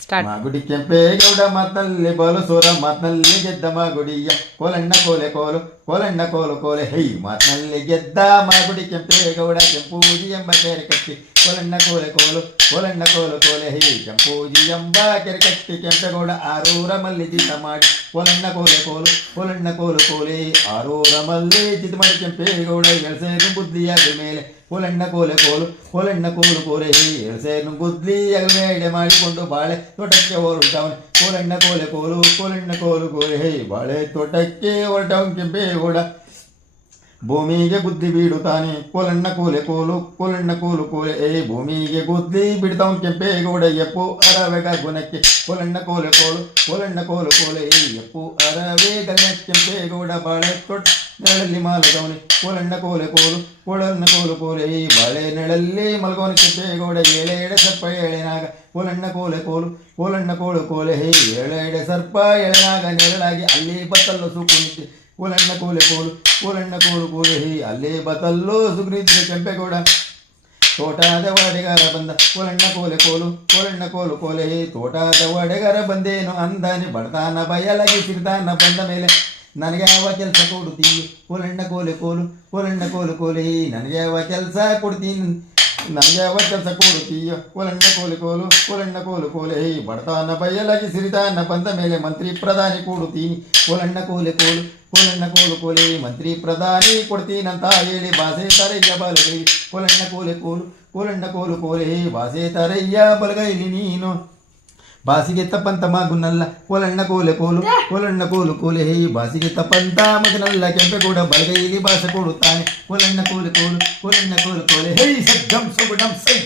Start. ಮಾಗುಡಿ Kempegowda ಮಾತಲ್ಲಿ ಬೋಲು ಸೋರ ಮಾತನಲ್ಲಿ ಗೆದ್ದ ಮಾಗುಡಿಯ ಕೋಲಣ್ಣ ಕೋಲೆ ಕೋಲು ಕೋಲಣ್ಣ ಕೋಲು ಕೋಲೆ ಹೈ ಮಾತನಲ್ಲಿ ಗೆದ್ದ ಮಾಗುಡಿ ಕೆಂಪೇಗೌಡ ಕೆಂಪೂಜಿ ಎಂಬ ಕೆರೆ ಕಟ್ಟಿ ಕೋಲಣ್ಣ ಕೋಲೆ ಕೋಲು ಕೋಲಣ್ಣ ಕೋಲು ಕೋಲೆ ಹೈ ಕೆಂಪೂಜಿ ಎಂಬ ಕೆರೆ ಕಟ್ಟಿ ಕೆಂಪೇಗೌಡ ಆರೂರ ಮಲ್ಲಿ ಜಿತ ಮಾಡಿ ಕೋಲಣ್ಣ ಕೋಲೆ ಕೋಲು ಕೋಲಣ್ಣ ಕೋಲು ಕೋಲೆ ಆರೂರ ಮಲ್ಲಿ ಜಿತ ಮಾಡಿ ಕೆಂಪೇಗೌಡ ಎಳ್ಸೇನು ಬುದ್ಧಿಯಾದ ಮೇಲೆ ಕೋಲಣ್ಣ ಕೋಲೆ ಕೋಲು ಕೋಲಣ್ಣ ಕೋಲು ಕೋಲೆ ಹೈ ಎಳ್ಸೇನು ಬುದ್ಧಿ ಅಗಲಮೇಡೆ ಮಾಡಿಕೊಂಡು ಬಾಳೆ ತೋಟಕ್ಕೆ ಹೊರಟವನು ಕೋಲಣ್ಣ ಕೋಲೆ ಕೋಲು ಕೋಲಣ್ಣ ಕೋಲು ಕೋಲೆ ಹೈ ಬಾಳೆ ತೋಟಕ್ಕೆ ಹೊರಟವನು ಕೆಂಪೇಗೌಡ ಭೂಮಿಗೆ ಬುದ್ಧಿ ಬಿಡುತ್ತಾನೆ ಕೋಲಣ್ಣ ಕೋಲೆ ಕೋಲು ಕೋಲಣ್ಣ ಕೋಲು ಕೋಲೆ ಭೂಮಿಗೆ ಬುದ್ಧಿ ಬಿಡ್ತಾವನ್ ಕೆಂಪೇಗೌಡ ಎಪ್ಪು ಅರವೆಗ ಗುಣಕ್ಕೆ ಕೋಲಣ್ಣ ಕೋಲೆ ಕೋಲು ಕೋಲಣ್ಣ ಕೋಲು ಕೋಲೆ ಎಪ್ಪು ಅರವೆ ಗಗನ ಕೆಂಪೇಗೌಡ ಬಾಳೆ ತೊಟ್ಟ ನೆರಳಲ್ಲಿ ಮಾಲಗವನೆ ಕೋಲಣ್ಣ ಕೋಲೆ ಕೋಲು ಕೋಲಣ್ಣ ಕೋಲು ಕೋಲೆ ಬಾಳೆ ನೆರಳಲ್ಲಿ ಮಲಗವನ ಕೆಂಪೇಗೌಡ ಎಳೆ ಸರ್ಪ ಎಳೆನಾಗ ಕೋಲಣ್ಣ ಕೋಲೆ ಕೋಲು ಕೋಲಣ್ಣ ಕೋಲು ಕೋಲೆ ಎಳೆ ಸರ್ಪ ಎಳೆನಾಗ ನೆರಳಾಗಿ ಅಲ್ಲಿ ಬತ್ತಲ್ಲು ಸೂಕು ನಿಂತೆ ಕೋಲಣ್ಣ ಕೋಲೆ ಕೋಲು ಕೋಲಣ್ಣ ಕೋಲು ಕೋಲೆ ಅಲ್ಲೇ ಬತಲ್ಲೋ ಸುಗ್ರೀದ್ರ ಕೆಂಪೇಗೌಡ ತೋಟದ ಒಡೆಗಾರ ಬಂದ ಕೋಲಣ್ಣ ಕೋಲೆ ಕೋಲು ಕೋಲಣ್ಣ ಕೋಲು ಕೋಲೆ ತೋಟದ ಒಡೆಗಾರ ಬಂದೇನು ಅಂದಾನೆ ಬಡತಾನ ಬಯಲಾಗಿ ಸಿಗ್ತಾನ ಬಂದ ಮೇಲೆ ನನಗೆ ಯಾವ ಕೆಲಸ ಕೊಡ್ತೀನಿ ಕೋಲಣ್ಣ ಕೋಲೆ ಕೋಲು ಕೋಲಣ್ಣ ಕೋಲು ಕೋಲೆ ನನಗೆ ಯಾವ ಕೆಲಸ ಕೊಡ್ತೀನಿ ನನಗೆ ಯಾವ ಕೆಲಸ ಕೊಡ್ತೀಯ ಕೋಲಣ್ಣ ಕೋಲೆ ಕೋಲು ಕೋಲಣ್ಣ ಕೋಲು ಕೋಲೆ ಬಡತಾನ ಬಯಲಾಗಿ ಸಿರಿತಾನ ಬಂದ ಮೇಲೆ ಮಂತ್ರಿ ಪ್ರಧಾನಿ ಕೊಡುತ್ತೀನಿ ಕೋಲಣ್ಣ ಕೋಲೆ ಕೋಲು ಕೋಲಣ್ಣ ಕೋಲು ಕೋಲೆ ಮಂತ್ರಿ ಪ್ರಧಾನಿ ಕೊಡ್ತೀನಂತ ಹೇಳಿ ಭಾಷೆ ತರಯ್ಯ ಬಲಗೈ ಕೋಲಣ್ಣ ಕೋಲೆ ಕೋಲು ಕೋಲಣ್ಣ ಕೋಲು ಕೋಲೆ ಭಾಷೆ ತರಯ್ಯ ಬಲಗೈಲಿ ನೀನು ಬಾಸಿಗೆ ತಪ್ಪಂತ ಮಗುನಲ್ಲ ಕೋಲಣ್ಣ ಕೋಲೆ ಕೋಲು ಕೋಲಣ್ಣ ಕೋಲು ಕೋಲೆ ಬಾಸಿಗೆ ತಪ್ಪಂತ ಮಗನಲ್ಲ ಕೆಂಪೇಗೌಡ ಬಲಗೈಲಿ ಭಾಷೆ ಕೊಡುತ್ತಾನೆ ಕೋಲಣ್ಣ ಕೋಲೆ ಕೋಲು ಕೋಲಣ್ಣ ಕೋಲು ಕೋಲೆ ಹೈ ಸದ್ದಂ ಸುಗುಣಂ ಸೈ